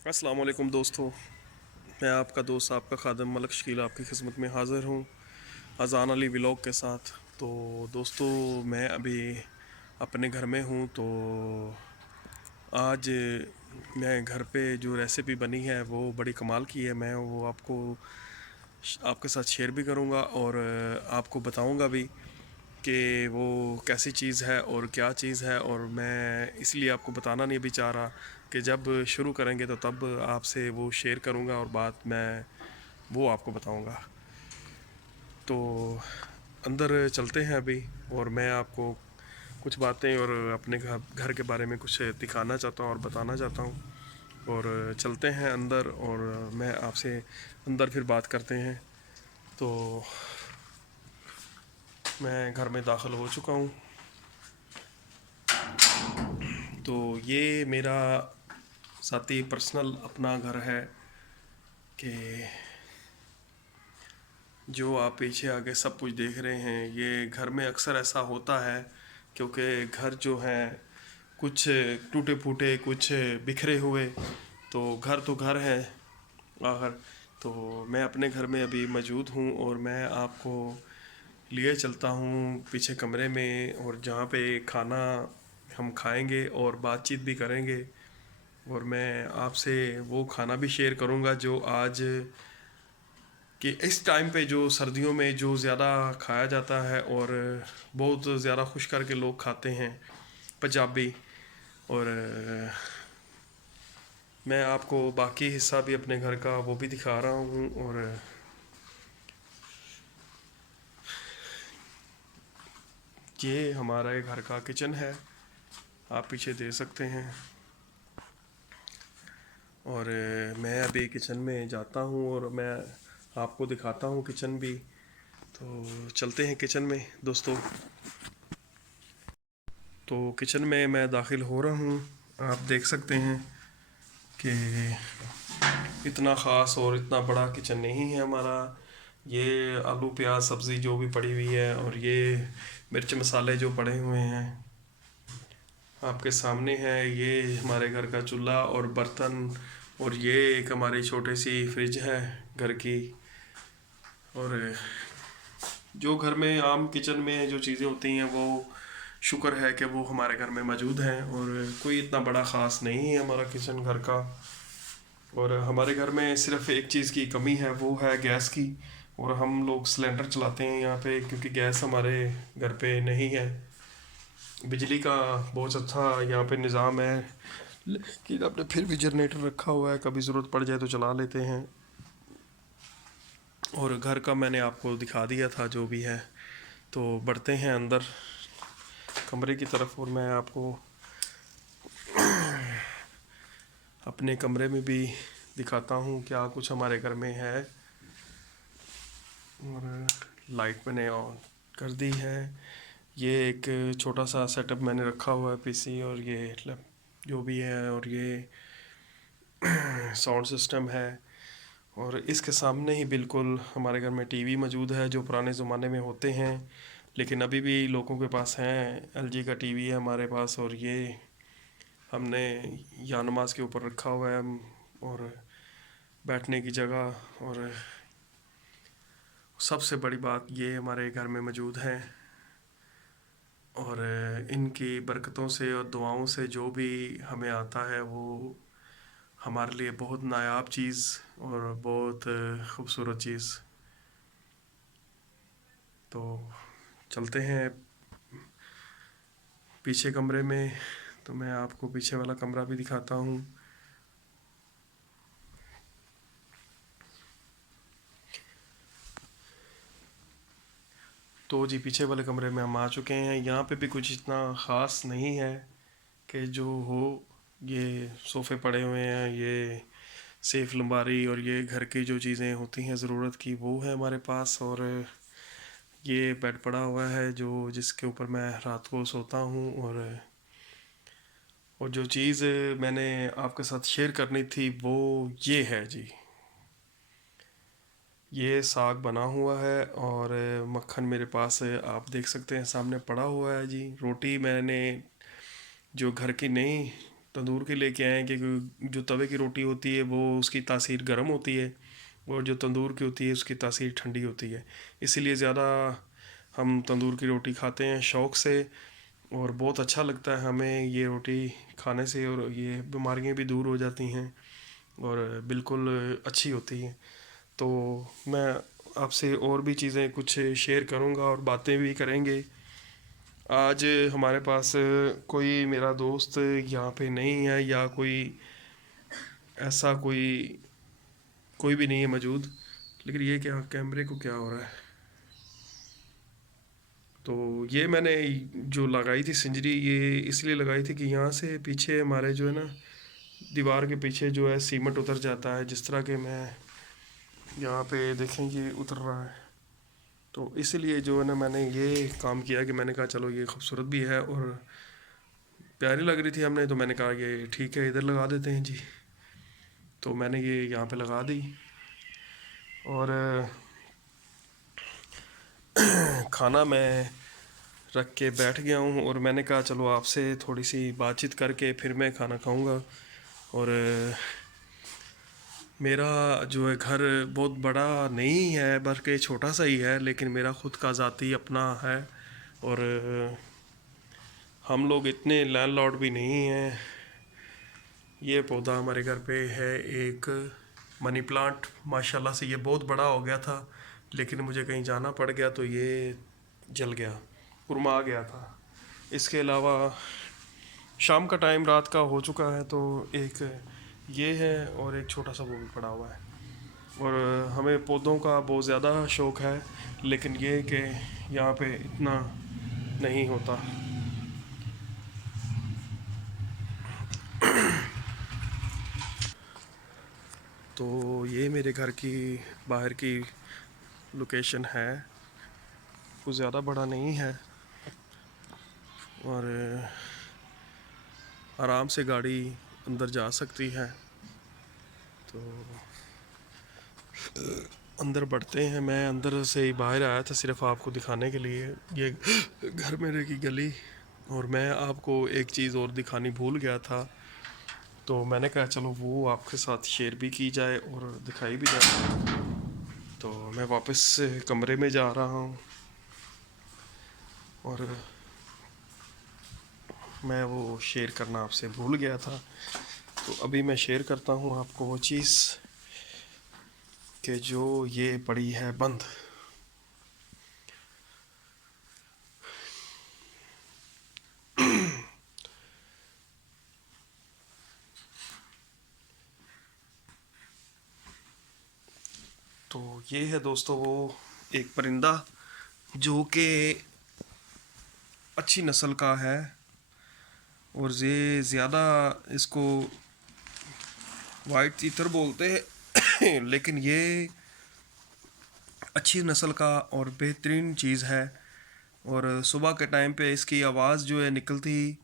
अस्सलाम वालेकुम दोस्तों। मैं आपका दोस्त आपका खादम मलक शकील आपकी खिदमत में हाज़िर हूँ अज़ान अली व्लॉग के साथ। तो दोस्तों, मैं अभी अपने घर में हूँ। तो आज मैं घर पे जो रेसिपी बनी है वो बड़ी कमाल की है। मैं वो आपके साथ शेयर भी करूँगा और आपको बताऊँगा भी कि वो कैसी चीज़ है और क्या चीज़ है। और मैं इसलिए आपको बताना नहीं भी चाह रहा कि जब शुरू करेंगे तो तब आपसे वो शेयर करूँगा और बात मैं वो आपको बताऊँगा। तो अंदर चलते हैं अभी और मैं आपको कुछ बातें और अपने घर के बारे में कुछ दिखाना चाहता हूँ और बताना चाहता हूँ। और चलते हैं अंदर और मैं आपसे अंदर फिर बात करते हैं। तो मैं घर में दाखिल हो चुका हूँ। तो ये मेरा साथी पर्सनल अपना घर है कि जो आप पीछे आगे सब कुछ देख रहे हैं, ये घर में अक्सर ऐसा होता है क्योंकि घर जो हैं कुछ टूटे फूटे, कुछ बिखरे हुए। तो घर है आखिर। तो मैं अपने घर में अभी मौजूद हूँ और मैं आपको लिए चलता हूँ पीछे कमरे में, और जहाँ पे खाना हम खाएंगे और बातचीत भी करेंगे। और मैं आपसे वो खाना भी शेयर करूँगा जो आज कि इस टाइम पे जो सर्दियों में जो ज़्यादा खाया जाता है और बहुत ज़्यादा खुश करके लोग खाते हैं, पंजाबी। और मैं आपको बाकी हिस्सा भी अपने घर का वो भी दिखा रहा हूँ। और ये हमारा एक घर का किचन है, आप पीछे दे सकते हैं। और मैं अभी किचन में जाता हूँ और मैं आपको दिखाता हूँ किचन भी। तो चलते हैं किचन में दोस्तों। तो किचन में मैं दाखिल हो रहा हूँ। आप देख सकते हैं कि इतना ख़ास और इतना बड़ा किचन नहीं है हमारा। ये आलू प्याज सब्ज़ी जो भी पड़ी हुई है और ये मिर्च मसाले जो पड़े हुए हैं आपके सामने है। ये हमारे घर का चूल्हा और बर्तन, और ये एक हमारी छोटी सी फ्रिज है घर की। और जो घर में आम किचन में जो चीज़ें होती हैं वो शुक्र है कि वो हमारे घर में मौजूद हैं। और कोई इतना बड़ा ख़ास नहीं है हमारा किचन घर का। और हमारे घर में सिर्फ एक चीज़ की कमी है, वो है गैस की। और हम लोग सिलेंडर चलाते हैं यहाँ पे क्योंकि गैस हमारे घर पे नहीं है। बिजली का बहुत अच्छा यहाँ पे निज़ाम है, लेकिन आपने फिर भी जनरेटर रखा हुआ है, कभी ज़रूरत पड़ जाए तो चला लेते हैं। और घर का मैंने आपको दिखा दिया था जो भी है। तो बढ़ते हैं अंदर कमरे की तरफ और मैं आपको अपने कमरे में भी दिखाता हूँ क्या कुछ हमारे घर में है। और लाइट मैंने ऑन कर दी है। ये एक छोटा सा सेटअप मैंने रखा हुआ है पीसी, और ये जो भी है, और ये साउंड सिस्टम है। और इसके सामने ही बिल्कुल हमारे घर में टीवी मौजूद है जो पुराने ज़माने में होते हैं, लेकिन अभी भी लोगों के पास हैं। एलजी का टीवी है हमारे पास, और ये हमने या नमाज के ऊपर रखा हुआ है। और बैठने की जगह, और सबसे बड़ी बात ये हमारे घर में मौजूद है। और इनकी बरकतों से और दुआओं से जो भी हमें आता है वो हमारे लिए बहुत नायाब चीज़ और बहुत ख़ूबसूरत चीज़। तो चलते हैं पीछे कमरे में। तो मैं आपको पीछे वाला कमरा भी दिखाता हूँ। तो जी पीछे वाले कमरे में हम आ चुके हैं। यहाँ पे भी कुछ इतना ख़ास नहीं है कि जो हो। ये सोफ़े पड़े हुए हैं, ये सेफ अलमारी, और ये घर की जो चीज़ें होती हैं ज़रूरत की वो है हमारे पास। और ये बेड पड़ा हुआ है जो जिसके ऊपर मैं रात को सोता हूँ। और जो चीज़ मैंने आपके साथ शेयर करनी थी वो ये है जी। ये साग बना हुआ है और मक्खन मेरे पास आप देख सकते हैं सामने पड़ा हुआ है जी। रोटी मैंने जो घर की नहीं तंदूर के लेके आए हैं, क्योंकि जो तवे की रोटी होती है वो उसकी तासीर गर्म होती है, और जो तंदूर की होती है उसकी तासीर ठंडी होती है। इसीलिए ज़्यादा हम तंदूर की रोटी खाते हैं शौक़ से, और बहुत अच्छा लगता है हमें ये रोटी खाने से, और ये बीमारियां भी दूर हो जाती हैं और बिल्कुल अच्छी होती हैं। तो मैं आपसे और भी चीज़ें कुछ शेयर करूंगा और बातें भी करेंगे। आज हमारे पास कोई मेरा दोस्त यहाँ पे नहीं है, या कोई ऐसा कोई कोई भी नहीं है मौजूद। लेकिन ये क्या, कैमरे को क्या हो रहा है? तो ये मैंने जो लगाई थी सिंजरी, ये इसलिए लगाई थी कि यहाँ से पीछे हमारे जो है ना, दीवार के पीछे जो है सीमेंट उतर जाता है, जिस तरह के मैं यहाँ पे देखें ये उतर रहा है। तो इसीलिए जो है ना मैंने ये काम किया कि मैंने कहा चलो ये खूबसूरत भी है और प्यारी लग रही थी हमने, तो मैंने कहा ये ठीक है इधर लगा देते हैं जी। तो मैंने ये यहाँ पे लगा दी, और खाना मैं रख के बैठ गया हूँ, और मैंने कहा चलो आपसे थोड़ी सी बातचीत करके फिर मैं खाना खाऊंगा। और मेरा जो है घर बहुत बड़ा नहीं है, बल्कि छोटा सा ही है, लेकिन मेरा ख़ुद का ज़ाती अपना है। और हम लोग इतने लैंडलॉर्ड भी नहीं हैं। ये पौधा हमारे घर पे है एक मनी प्लांट, माशाल्लाह से ये बहुत बड़ा हो गया था, लेकिन मुझे कहीं जाना पड़ गया तो ये जल गया, कुरमा गया था। इसके अलावा शाम का टाइम रात का हो चुका है, तो एक ये है और एक छोटा सा वो भी पड़ा हुआ है। और हमें पौधों का बहुत ज़्यादा शौक़ है, लेकिन ये कि यहाँ पे इतना नहीं होता। तो ये मेरे घर की बाहर की लोकेशन है, कुछ ज़्यादा बड़ा नहीं है, और आराम से गाड़ी अंदर जा सकती है। तो अंदर बढ़ते हैं। मैं अंदर से ही बाहर आया था सिर्फ आपको दिखाने के लिए ये घर मेरे की गली, और मैं आपको एक चीज़ और दिखानी भूल गया था, तो मैंने कहा चलो वो आपके साथ शेयर भी की जाए और दिखाई भी जाए। तो मैं वापस कमरे में जा रहा हूँ, और मैं वो शेयर करना आपसे भूल गया था, तो अभी मैं शेयर करता हूँ आपको वो चीज़ कि जो ये पड़ी है बंद। तो ये है दोस्तों वो एक परिंदा जो कि अच्छी नस्ल का है, और ये ज़्यादा इसको वाइट तीतर बोलते हैं लेकिन ये अच्छी नस्ल का और बेहतरीन चीज़ है। और सुबह के टाइम पे इसकी आवाज़ जो है निकलती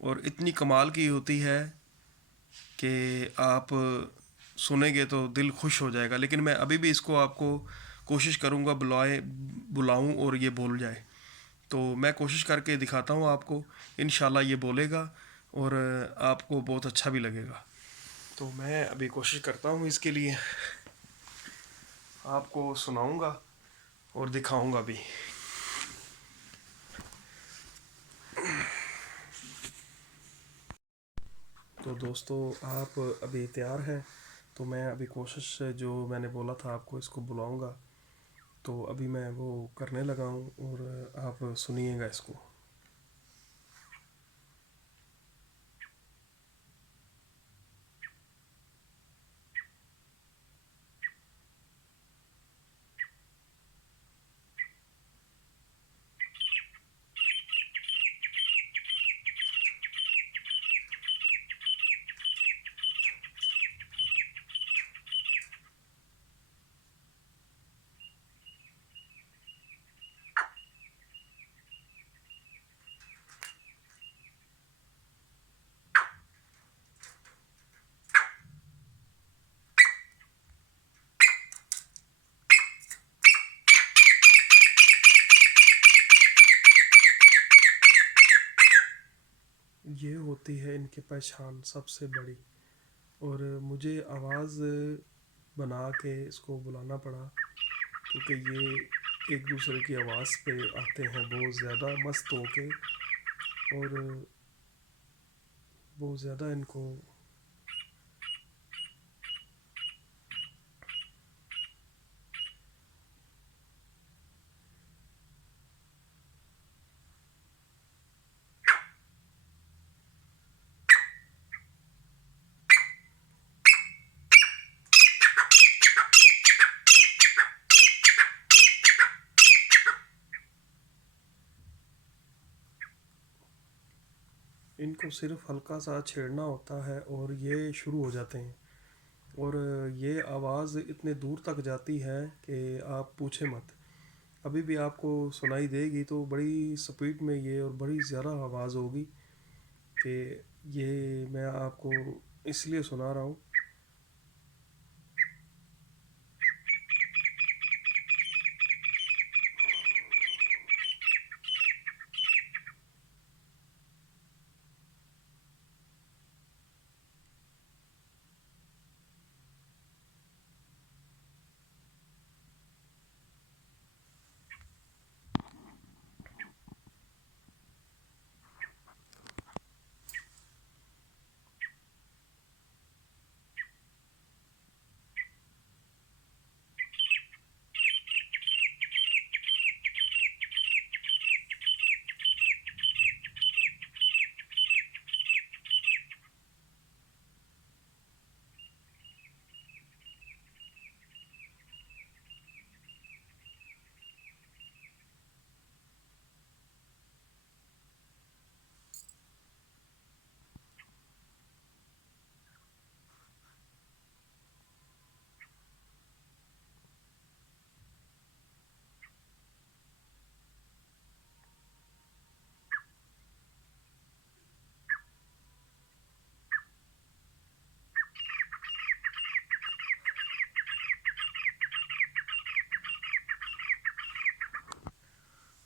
और इतनी कमाल की होती है कि आप सुनेंगे तो दिल खुश हो जाएगा। लेकिन मैं अभी भी इसको आपको कोशिश करूँगा बुलाऊँ और ये बोल जाए। तो मैं कोशिश करके दिखाता हूँ आपको, इंशाल्लाह ये बोलेगा और आपको बहुत अच्छा भी लगेगा। तो मैं अभी कोशिश करता हूँ इसके लिए, आपको सुनाऊँगा और दिखाऊँगा भी। तो दोस्तों आप अभी तैयार हैं? तो मैं अभी कोशिश जो मैंने बोला था आपको इसको बुलाऊँगा, तो अभी मैं वो करने लगा हूँ और आप सुनिएगा इसको। ये होती है इनकी पहचान सबसे बड़ी। और मुझे आवाज़ बना के इसको बुलाना पड़ा, क्योंकि ये एक दूसरे की आवाज़ पे आते हैं बहुत ज़्यादा मस्त होके। और बहुत ज़्यादा इनको इनको सिर्फ हल्का सा छेड़ना होता है और ये शुरू हो जाते हैं। और ये आवाज़ इतने दूर तक जाती है कि आप पूछे मत। अभी भी आपको सुनाई देगी तो बड़ी स्पीड में ये और बड़ी ज़्यादा आवाज़ होगी कि ये मैं आपको इसलिए सुना रहा हूँ।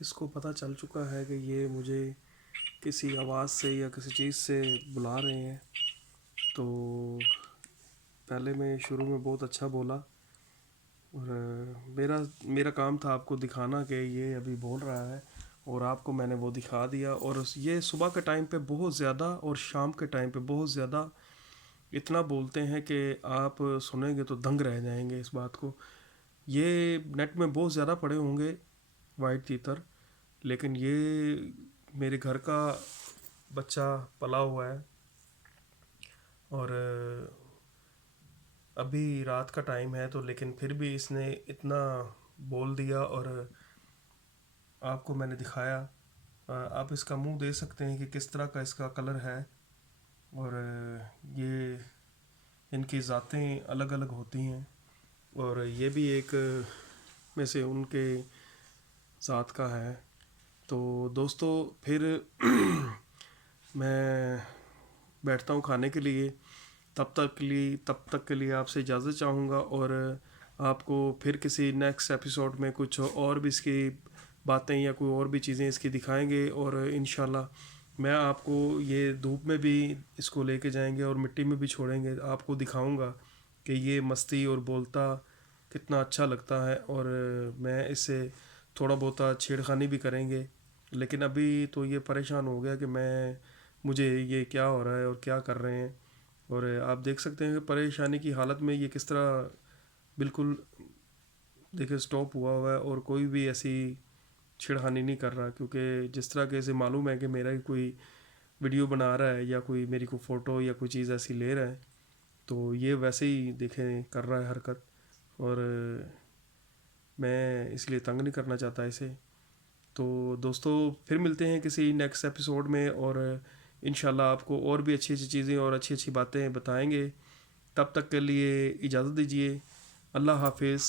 इसको पता चल चुका है कि ये मुझे किसी आवाज़ से या किसी चीज़ से बुला रहे हैं। तो पहले मैं शुरू में बहुत अच्छा बोला, और मेरा मेरा काम था आपको दिखाना कि ये अभी बोल रहा है, और आपको मैंने वो दिखा दिया। और ये सुबह के टाइम पे बहुत ज़्यादा और शाम के टाइम पे बहुत ज़्यादा इतना बोलते हैं कि आप सुनेंगे तो दंग रह जाएंगे इस बात को। ये नेट में बहुत ज़्यादा पड़े होंगे वाइट तीतर, लेकिन ये मेरे घर का बच्चा पला हुआ है। और अभी रात का टाइम है तो लेकिन फिर भी इसने इतना बोल दिया, और आपको मैंने दिखाया। आप इसका मुंह दे सकते हैं कि किस तरह का इसका कलर है। और ये इनकी ज़ातें अलग अलग होती हैं, और ये भी एक में से उनके ज़ात का है। तो दोस्तों फिर मैं बैठता हूँ खाने के लिए। तब तक के लिए आपसे इजाज़त चाहूँगा, और आपको फिर किसी नेक्स्ट एपिसोड में कुछ और भी इसकी बातें या कोई और भी चीज़ें इसकी दिखाएंगे। और इंशाल्लाह मैं आपको ये धूप में भी इसको लेके जाएंगे और मिट्टी में भी छोड़ेंगे, आपको दिखाऊंगा कि ये मस्ती और बोलता कितना अच्छा लगता है। और मैं इससे थोड़ा बहुत छेड़खानी भी करेंगे। लेकिन अभी तो ये परेशान हो गया कि मुझे ये क्या हो रहा है और क्या कर रहे हैं। और आप देख सकते हैं कि परेशानी की हालत में ये किस तरह बिल्कुल देखिए स्टॉप हुआ है, और कोई भी ऐसी छेड़खानी नहीं कर रहा, क्योंकि जिस तरह के इसे मालूम है कि मेरा ही कोई वीडियो बना रहा है या कोई मेरी कोई फ़ोटो या कोई चीज़ ऐसी ले रहा है, तो ये वैसे ही देखें कर रहा है हरकत। और मैं इसलिए तंग नहीं करना चाहता इसे। तो दोस्तों फिर मिलते हैं किसी नेक्स्ट एपिसोड में, और इंशाल्लाह आपको और भी अच्छी अच्छी चीज़ें और अच्छी अच्छी बातें बताएंगे। तब तक के लिए इजाज़त दीजिए। अल्लाह हाफिज़।